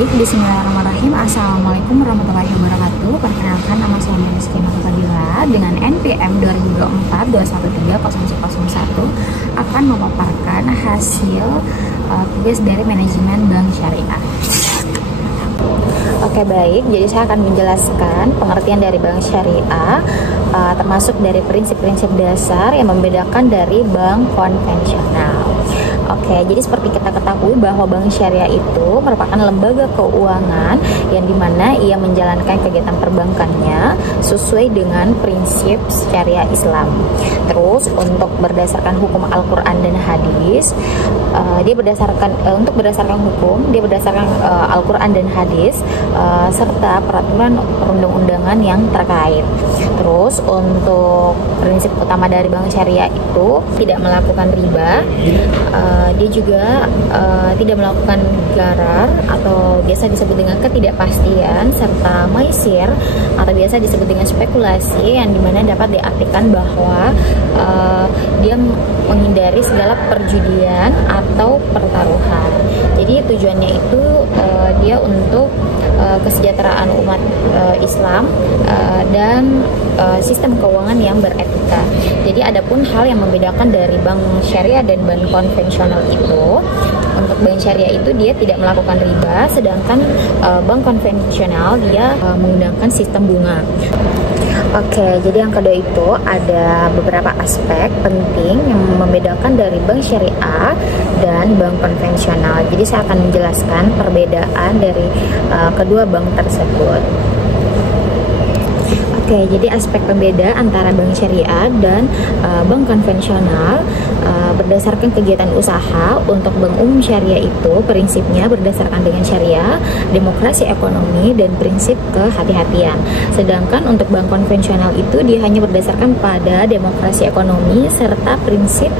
Baik, bismillahirrahmanirrahim. Assalamualaikum warahmatullahi wabarakatuh. Perkenalkan, nama saya Rizky Fadila dengan NPM 2024-213-0001 akan memaparkan hasil tugas dari manajemen Bank Syariah. Oke, baik, jadi saya akan menjelaskan pengertian dari Bank Syariah, termasuk dari prinsip-prinsip dasar yang membedakan dari bank konvensional. Oke, jadi seperti kita ketahui bahwa Bank Syariah itu merupakan lembaga keuangan yang dimana ia menjalankan kegiatan perbankannya sesuai dengan prinsip syariah Islam. Terus untuk berdasarkan hukum Al-Quran dan hadis, dia berdasarkan hukum, dia berdasarkan Al-Quran dan hadis serta peraturan perundang-undangan yang terkait. Terus untuk prinsip utama dari Bank Syariah itu tidak melakukan riba. Dia juga tidak melakukan garar atau biasa disebut dengan ketidakpastian, serta maisir atau biasa disebut dengan spekulasi, yang dimana dapat diartikan bahwa dia menghindari segala perjudian atau pertaruhan. Jadi tujuannya itu dia untuk kesejahteraan umat Islam dan sistem keuangan yang beretika. Jadi adapun hal yang membedakan dari bank syariah dan bank konvensional itu, untuk bank syariah itu dia tidak melakukan riba, sedangkan bank konvensional dia menggunakan sistem bunga. Oke, jadi yang kedua itu ada beberapa aspek penting yang membedakan dari bank syariah dan bank konvensional. Jadi saya akan menjelaskan perbedaan dari kedua bank tersebut. Oke, jadi aspek pembeda antara bank syariah dan bank konvensional berdasarkan kegiatan usaha. Untuk bank umum syariah itu prinsipnya berdasarkan dengan syariah, demokrasi ekonomi, dan prinsip kehati-hatian. Sedangkan untuk bank konvensional itu dia hanya berdasarkan pada demokrasi ekonomi serta prinsip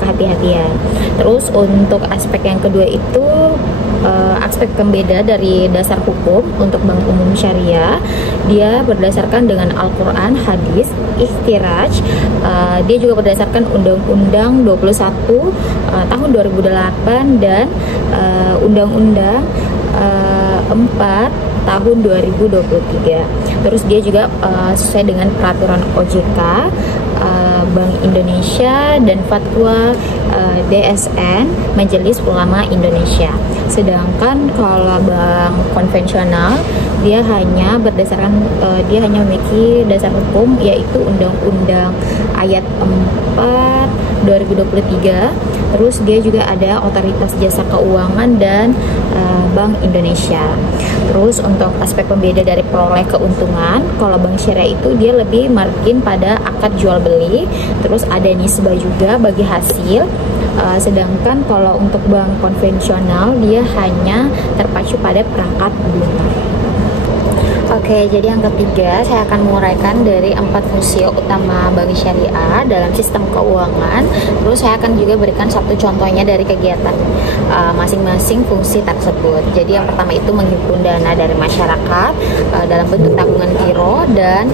kehati-hatian. Terus untuk aspek yang kedua itu aspek pembeda dari dasar hukum. Untuk bank umum syariah dia berdasarkan dengan Al-Quran, hadis, iktiraj. Dia juga berdasarkan Undang-Undang 21 tahun 2008 dan Undang-Undang 4 tahun 2023. Terus dia juga sesuai dengan peraturan OJK, Bank Indonesia, dan fatwa DSN, Majelis Ulama Indonesia. Sedangkan kalau bank konvensional dia hanya berdasarkan dia hanya memiliki dasar hukum, yaitu Undang-Undang ayat 4 2023. Terus dia juga ada Otoritas Jasa Keuangan dan Bank Indonesia. Terus untuk aspek pembeda dari peroleh keuntungan, kalau bank syariah itu dia lebih margin pada akad jual beli, terus ada nisbah juga bagi hasil. Sedangkan kalau untuk bank konvensional dia hanya terpacu pada perangkat bunga. Oke, jadi yang ketiga saya akan menguraikan dari 4 fungsi utama bank syariah dalam sistem keuangan. Terus saya akan juga berikan satu contohnya dari kegiatan masing-masing fungsi tersebut. Jadi yang pertama itu menghimpun dana dari masyarakat dalam bentuk tabungan giro dan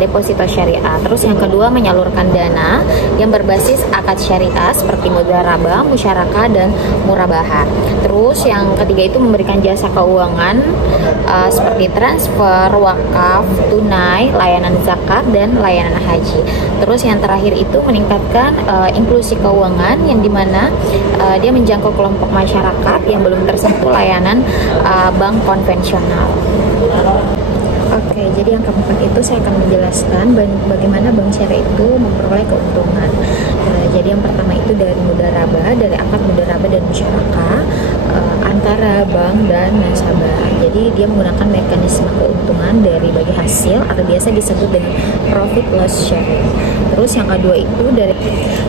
deposito syariah. Terus yang kedua menyalurkan dana yang berbasis akad syariah seperti mudharabah, musyarakah, dan murabahah. Terus yang ketiga itu memberikan jasa keuangan seperti transfer, wakaf, tunai, layanan zakat, dan layanan haji. Terus yang terakhir itu meningkatkan inklusi keuangan, yang dimana dia menjangkau kelompok masyarakat yang belum tersentuh layanan bank konvensional. Oke, jadi yang keempat itu saya akan menjelaskan bagaimana bank syariah itu memperoleh keuntungan. Jadi yang pertama itu dari mudharabah, dari akad mudharabah dan musyarakah antara bank dan nasabah. Jadi dia menggunakan mekanisme keuntungan dari bagi hasil atau biasa disebut dengan profit loss sharing. Terus yang kedua itu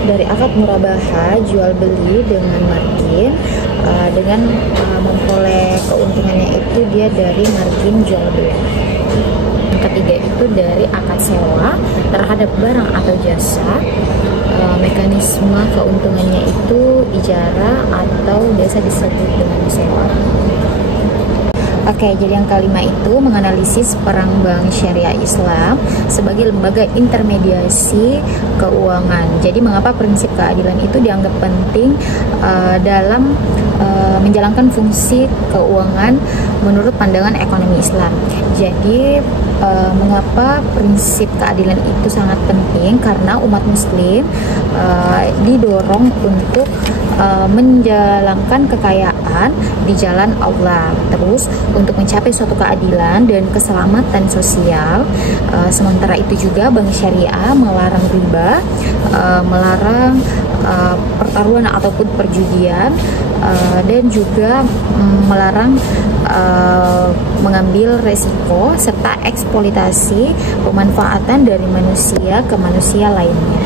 dari akad murabahah, jual beli dengan margin, dengan memperoleh keuntungannya itu dia dari margin jual beli. Yang ketiga itu dari akad sewa terhadap barang atau jasa. Mekanisme keuntungannya itu ijarah atau biasa disebut dengan sewa. Oke, jadi yang kelima itu menganalisis peran Bank Syariah Islam sebagai lembaga intermediasi keuangan. Jadi mengapa prinsip keadilan itu dianggap penting dalam menjalankan fungsi keuangan menurut pandangan ekonomi Islam. Jadi mengapa prinsip keadilan itu sangat penting? Karena umat muslim didorong untuk menjalankan kekayaan di jalan Allah, terus untuk mencapai suatu keadilan dan keselamatan sosial. Sementara itu juga bank syariah melarang riba, melarang pertaruhan ataupun perjudian, dan juga melarang mengambil resiko serta eksploitasi pemanfaatan dari manusia ke manusia lainnya.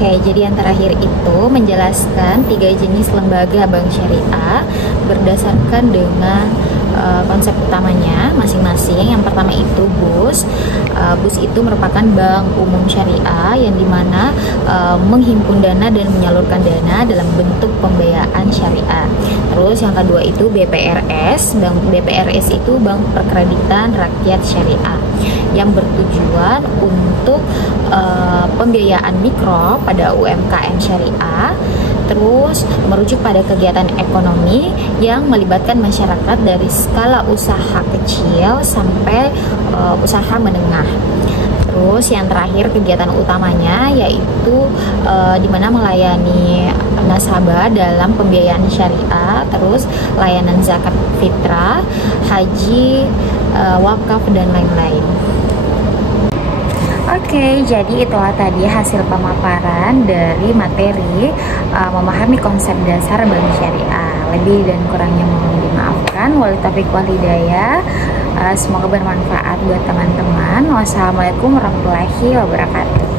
Oke, jadi yang terakhir itu menjelaskan 3 jenis lembaga bank syariah berdasarkan dengan konsep utamanya masing-masing. Yang pertama itu BUS. BUS itu merupakan bank umum syariah yang dimana menghimpun dana dan menyalurkan dana dalam bentuk pembiayaan syariah. Terus yang kedua itu BPRS. Bank BPRS itu bank perkreditan rakyat syariah yang bertujuan untuk pembiayaan mikro pada UMKM syariah, terus merujuk pada kegiatan ekonomi yang melibatkan masyarakat dari skala usaha kecil sampai usaha menengah. Terus yang terakhir kegiatan utamanya yaitu dimana melayani nasabah dalam pembiayaan syariah, terus layanan zakat fitrah, haji, wakaf, dan lain-lain. Oke, jadi itulah tadi hasil pemaparan dari materi memahami konsep dasar bank syariah. Lebih dan kurangnya mohon dimaafkan. Wal taufiq wal hidayah. Semoga bermanfaat buat teman-teman. Wassalamualaikum warahmatullahi wabarakatuh.